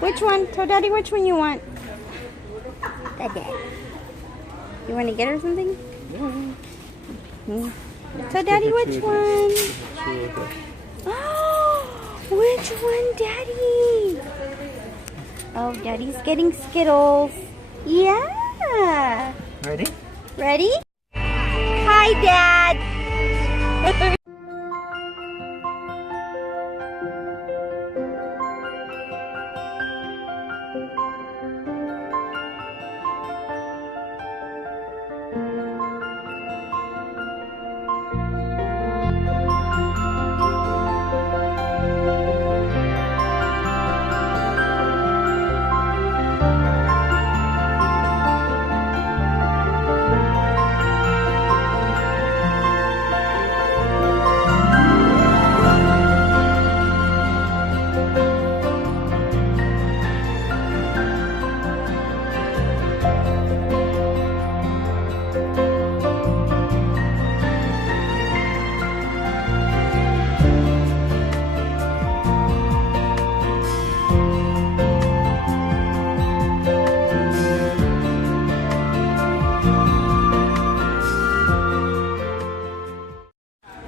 Which one? Tell Daddy which one you want. Daddy. You want to get her something? Yeah. Tell Daddy which one. Oh, which one, Daddy? Oh, Daddy's getting Skittles. Yeah. Ready? Ready? Hi, Dad.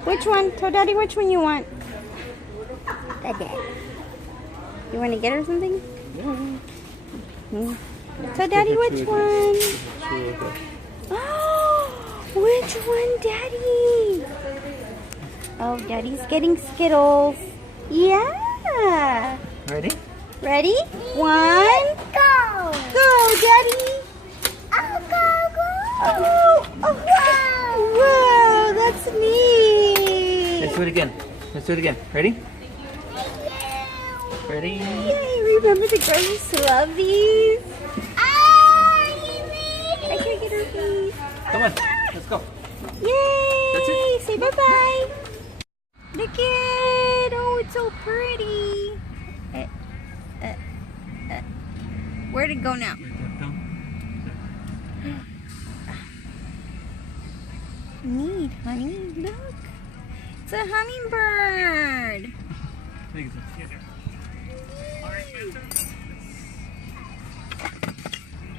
Which one? Tell Daddy which one you want. Daddy. You want to get her something? Yeah. Tell Daddy which one. Oh, which one, Daddy? Oh, Daddy's getting Skittles. Yeah. Ready? Ready? One. Go! Go, Daddy. Oh, go, go! Oh, wow, that's neat. Let's do it again. Let's do it again. Ready? Ready? Yay, remember the girl used to love these? I can't get her feet. Come on. Let's go. Yay! That's it. Say bye-bye. Look at it. Oh, it's so pretty. Where'd it go now? Neat, honey. Look. It's a hummingbird.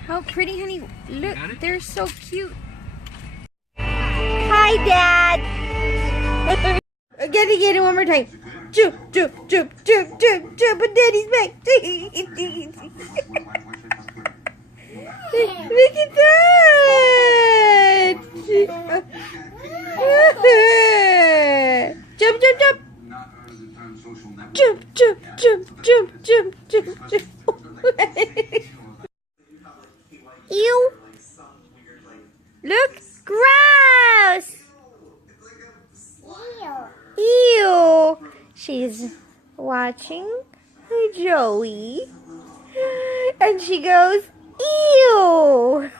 How pretty, honey. Look, they're so cute. Hi, Dad. I gotta get it one more time. Jump, jump, jump, jump, jump, jump, and Daddy's back. Look at that. Jump, jump, jump. Jump, jump, jump, jump, jump, jump, jump. Ew. Look, gross. Ew. She's watching Joey. And she goes, ew.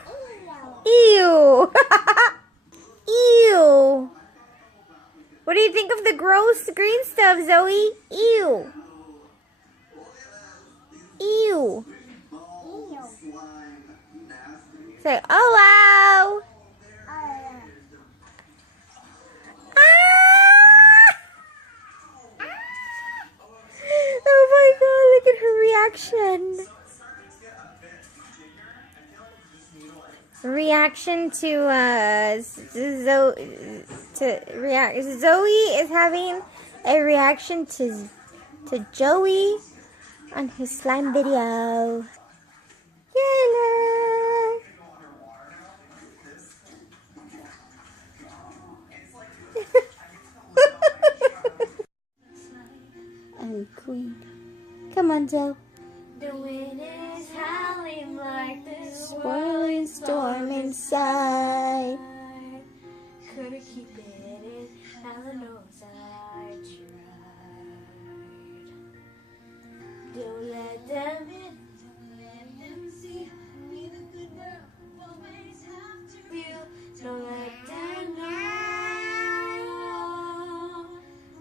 Ew. Ew. What do you think of the gross green stuff, Zoey? Ew. Ew. Say, oh wow. Oh my God, look at her reaction. Reaction to Zoey is having a reaction to Joey on his slime video. Yay! And Queen. Come on, Joe. The wind is howling like this Swirling storm inside. Couldn't keep it in, Heaven knows I tried. Don't let them in, don't let them see me the good girl, always have to feel. Don't let them know,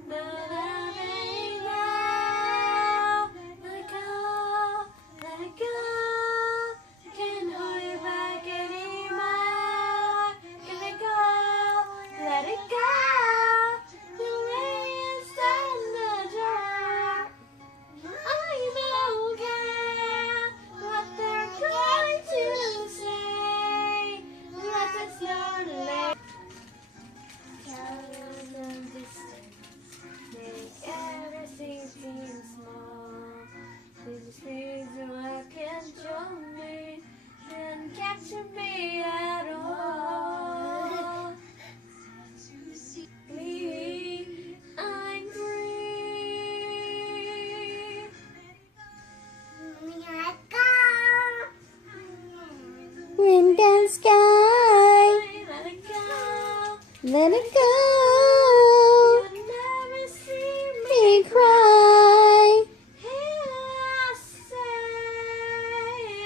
no loving now. Let it go, let it go. Can't hold it back anymore. Let it go, let it go. The rain stand the dark. I'm okay. This reason why can't show me, can't capture me at all. Me, I'm free. Wind and sky, Let it go. let it go. You'll never see me Me cry. here. I stay,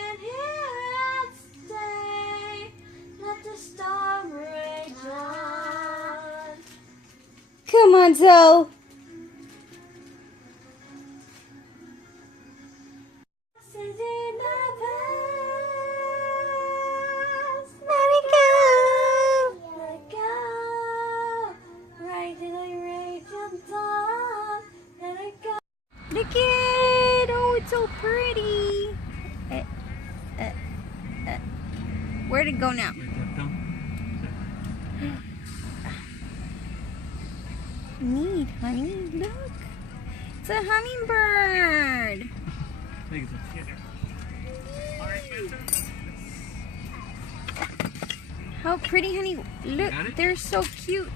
and here I stay. Let the storm rage on. Come on, Zoe. Since in the past, Let it go. let it go. Right till I rage on top. Let it go. Look it. Oh, it's so pretty. Where'd it go now? Neat, honey. Look. It's a hummingbird. How pretty, honey. Look, Got it? they're so cute.